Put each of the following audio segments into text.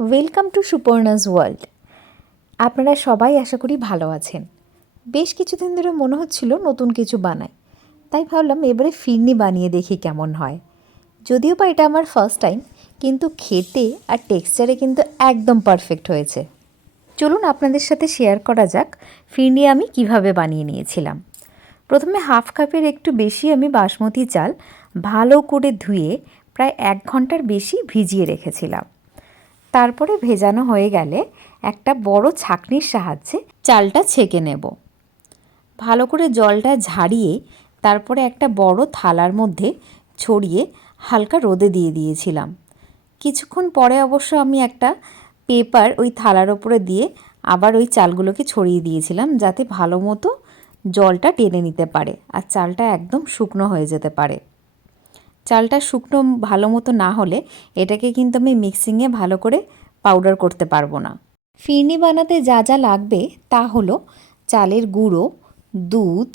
Welcome to Suparna's world. আপনারা সবাই আশা করি ভালো আছেন। বেশ কিছুদিন ধরে মনে হচ্ছিল নতুন কিছু বানাই, তাই ভাবলাম এবারে ফিরনি বানিয়ে দেখি কেমন হয়। যদিও বা এটা আমার ফার্স্ট টাইম, কিন্তু খেতে আর টেক্সচারে কিন্তু একদম পারফেক্ট হয়েছে। চলুন আপনাদের সাথে শেয়ার করা যাক ফিরনি আমি কিভাবে বানিয়ে নিয়েছিলাম। প্রথমে হাফ কাপের একটু বেশি আমি বাসমতি চাল ভালো করে ধুয়ে প্রায় 1 ঘন্টার বেশি ভিজিয়ে রেখেছিলাম। তারপরে ভেজানো হয়ে গেলে একটা বড় ছাঁকনির সাহায্যে চালটা ছেঁকে নেব। ভালো করে জলটা ঝারিয়ে তারপরে একটা বড় থালার মধ্যে ছড়িয়ে হালকা রোদে দিয়ে দিয়েছিলাম। কিছুক্ষণ পরে অবশ্য আমি একটা পেপার ওই থালার ওপরে দিয়ে আবার ওই চালগুলোকে ছড়িয়ে দিয়েছিলাম, যাতে ভালো মতো জলটা টেনে নিতে পারে আর চালটা একদম শুকনো হয়ে যেতে পারে। চালটা শুকনো ভালো মতো না হলে এটাকে কিন্তু আমি মিক্সিংয়ে ভালো করে পাউডার করতে পারবো না। ফিরনি বানাতে যা যা লাগবে তা হলো চালের গুঁড়ো, দুধ,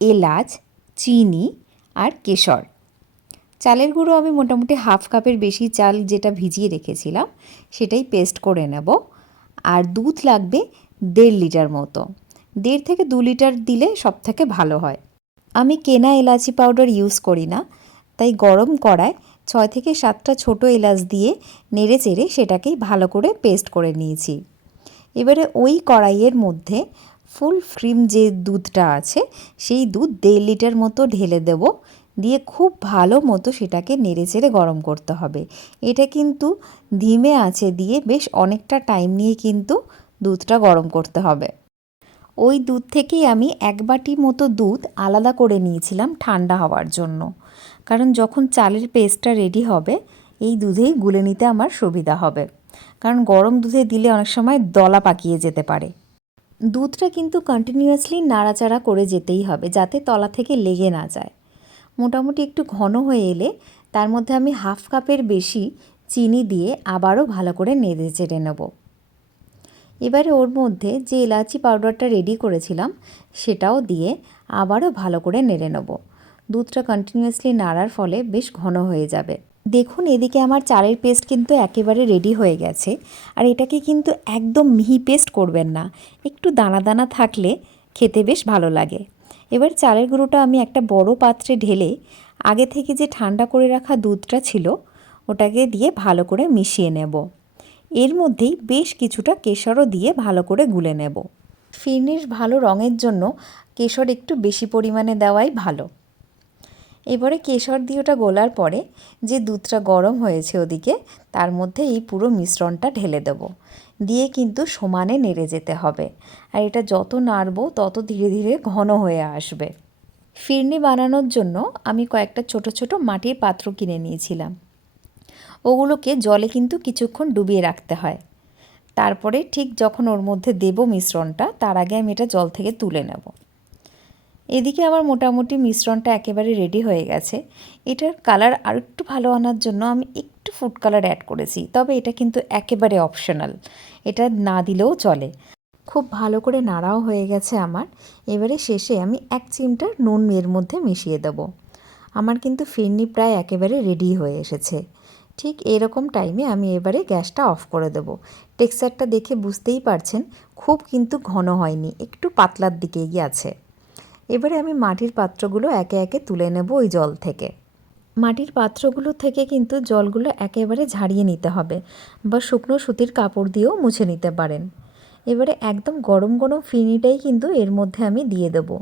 এলাচ, চিনি আর কেশর। চালের গুঁড়ো আমি মোটামুটি হাফ কাপের বেশি চাল যেটা ভিজিয়ে রেখেছিলাম সেটাই পেস্ট করে নেব। আর দুধ লাগবে 1.5 লিটার মতো। 1.5 থেকে 2 লিটার দিলে সব থেকে ভালো হয়। আমি কেনা এলাচি পাউডার ইউজ করি না, তাই গরম কড়ায় 6 থেকে 7টা ছোটো এলাচ দিয়ে নেড়ে চেড়ে সেটাকেই ভালো করে পেস্ট করে নিয়েছি। এবারে ওই কড়াইয়ের মধ্যে ফুল ক্রিম যে দুধটা আছে সেই দুধ 1.5 লিটার মতো ঢেলে দেব। দিয়ে খুব ভালো মতো সেটাকে নেড়ে চেড়ে গরম করতে হবে। এটা কিন্তু ধিমে আঁচে দিয়ে বেশ অনেকটা টাইম নিয়ে কিন্তু দুধটা গরম করতে হবে। ওই দুধ থেকেই আমি 1 বাটি মতো দুধ আলাদা করে নিয়েছিলাম ঠান্ডা হওয়ার জন্য, কারণ যখন চালের পেস্টটা রেডি হবে এই দুধেই গুলে নিতে আমার সুবিধা হবে, কারণ গরম দুধে দিলে অনেক সময় দলা পাকিয়ে যেতে পারে। দুধটা কিন্তু কন্টিনিউয়াসলি নাড়াচাড়া করে যেতেই হবে যাতে তলা থেকে লেগে না যায়। মোটামুটি একটু ঘন হয়ে এলে তার মধ্যে আমি হাফ কাপের বেশি চিনি দিয়ে আবারও ভালো করে নেড়ে চেড়ে নেব। এবারে ওর মধ্যে যে এলাচি পাউডারটা রেডি করেছিলাম সেটাও দিয়ে আবারও ভালো করে নেড়ে নেব। দুধটা কন্টিনিউয়াসলি নাড়ার ফলে বেশ ঘন হয়ে যাবে। দেখুন এদিকে আমার চালের পেস্ট কিন্তু একেবারে রেডি হয়ে গেছে। আর এটাকে কিন্তু একদম মিহি পেস্ট করবেন না, একটু দানা দানা থাকলে খেতে বেশ ভালো লাগে। এবার চালের গুঁড়োটা আমি একটা বড় পাত্রে ঢেলে আগে থেকে যে ঠান্ডা করে রাখা দুধটা ছিল ওটাকে দিয়ে ভালো করে মিশিয়ে নেব। এর মধ্যেই বেশ কিছুটা কেশরও দিয়ে ভালো করে গুলে নেব। ফিরনির ভালো রঙের জন্য কেশর একটু বেশি পরিমাণে দেওয়াই ভালো। এবারে কেশর দিয়ে ওটা গোলার পরে যে দুধটা গরম হয়েছে ওদিকে তার মধ্যে এই পুরো মিশ্রণটা ঢেলে দেব। দিয়ে কিন্তু সমানে নেড়ে যেতে হবে। আর এটা যত নাড়বো তত ধীরে ধীরে ঘন হয়ে আসবে। ফিরনি বানানোর জন্য আমি কয়েকটা ছোট ছোট মাটির পাত্র কিনে নিয়েছিলাম। ওগুলোকে জলে কিন্তু কিছুক্ষণ ডুবিয়ে রাখতে হয়। তারপরে ঠিক যখন ওর মধ্যে দেব মিশ্রণটা তার আগে আমি এটা জল থেকে তুলে নেব। এদিকে আমার মোটামুটি মিশ্রণটা একেবারে রেডি হয়ে গেছে। এটার কালার আর একটু ভালো আনার জন্য আমি একটু ফুড কালার অ্যাড করেছি, তবে এটা কিন্তু একেবারে অপশনাল, এটা না দিলেও চলে। খুব ভালো করে নাড়াও হয়ে গেছে আমার। এবারে শেষে আমি 1 চিমটা নুন এর মধ্যে মিশিয়ে দেব। আমার কিন্তু ফিরনি প্রায় একেবারে রেডি হয়ে এসেছে। ঠিক এরকম টাইমে আমি এবারে গ্যাসটা অফ করে দেব। টেক্সচারটা দেখে বুঝতেই পারছেন খুব কিন্তু ঘন হয়নি, একটু পাতলার দিকেই আছে। এবারে আমি মাটির পাত্রগুলো একে একে তুলে নেব ওই জল থেকে। মাটির পাত্রগুলো থেকে কিন্তু জলগুলো একেবারে ঝাড়িয়ে নিতে হবে, বা শুকনো সুতির কাপড় দিয়েও মুছে নিতে পারেন। এবারে একদম গরম গরম ফিরনিটাই কিন্তু এর মধ্যে আমি দিয়ে দেবো।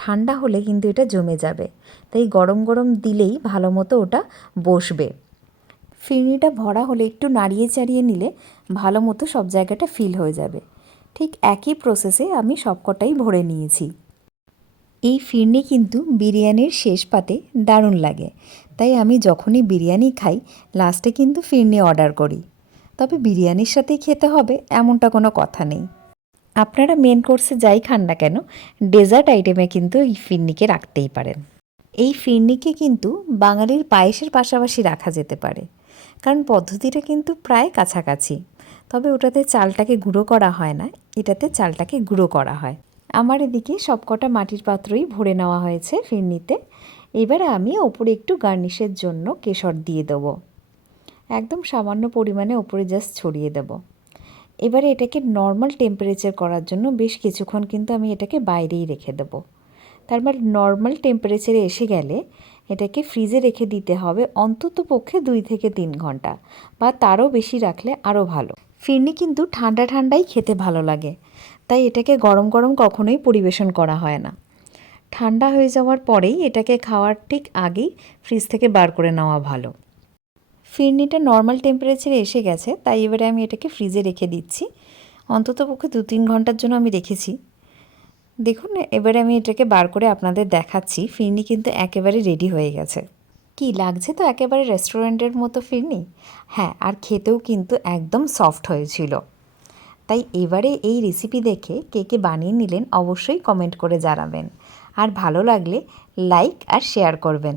ঠান্ডা হলে কিন্তু এটা জমে যাবে, তাই গরম গরম দিলেই ভালো মতো ওটা বসবে। ফিরনিটা ভরা হলে একটু নাড়িয়ে চাড়িয়ে নিলে ভালো মতো সব জায়গাটা ফিল হয়ে যাবে। ঠিক একই প্রসেসে আমি সবকটাই ভরে নিয়েছি। এই ফিরনি কিন্তু বিরিয়ানির শেষ পাতে দারুণ লাগে, তাই আমি যখনই বিরিয়ানি খাই লাস্টে কিন্তু ফিরনি অর্ডার করি। তবে বিরিয়ানির সাথেই খেতে হবে এমনটা কোনো কথা নেই। আপনারা মেন কোর্সে যাই খান না কেন ডেজার্ট আইটেমে কিন্তু এই ফিরনিকে রাখতেই পারেন। এই ফিরনিকে কিন্তু বাঙালির পায়েসের পাশাপাশি রাখা যেতে পারে, কারণ পদ্ধতিটা কিন্তু প্রায় কাছাকাছি। তবে ওটাতে চালটাকে গুঁড়ো করা হয় না, এটাতে চালটাকে গুঁড়ো করা হয়। আমার এদিকে সবকটা মাটির পাত্রই ভরে নেওয়া হয়েছে ফিরনিতে। এবারে আমি ওপরে একটু গার্নিশের জন্য কেশর দিয়ে দেবো। একদম সামান্য পরিমাণে ওপরে জাস্ট ছড়িয়ে দেব। এবারে এটাকে নর্মাল টেম্পারেচার করার জন্য বেশ কিছুক্ষণ কিন্তু আমি এটাকে বাইরেই রেখে দেবো। তারপর নর্মাল টেম্পারেচারে এসে গেলে এটাকে ফ্রিজে রেখে দিতে হবে অন্তত পক্ষে 2 থেকে 3 ঘন্টা, বা তারও বেশি রাখলে আরও ভালো। ফিরনি কিন্তু ঠান্ডা ঠান্ডাই খেতে ভালো লাগে, তাই এটাকে গরম গরম কখনোই পরিবেশন করা হয় না। ঠান্ডা হয়ে যাওয়ার পরেই এটাকে খাওয়ার ঠিক আগেই ফ্রিজ থেকে বার করে নেওয়া ভালো। ফিরনিটা নর্মাল টেম্পারেচারে এসে গেছে, তাই এবারে আমি এটাকে ফ্রিজে রেখে দিচ্ছি। অন্তত পক্ষে 2-3 ঘন্টার জন্য আমি রেখেছি। দেখুন, এবারে আমি এটাকে বার করে আপনাদের দেখাচ্ছি। ফিরনি কিন্তু একেবারে রেডি হয়ে গেছে। কি লাগছে তো একেবারে রেস্টুরেন্টের মতো ফিরনি। হ্যাঁ, আর খেতেও কিন্তু একদম সফট হয়েছিল। তাই এবারে এই রেসিপি দেখে কে কে বানিয়ে নিলেন অবশ্যই কমেন্ট করে জানাবেন, আর ভালো লাগলে লাইক আর শেয়ার করবেন।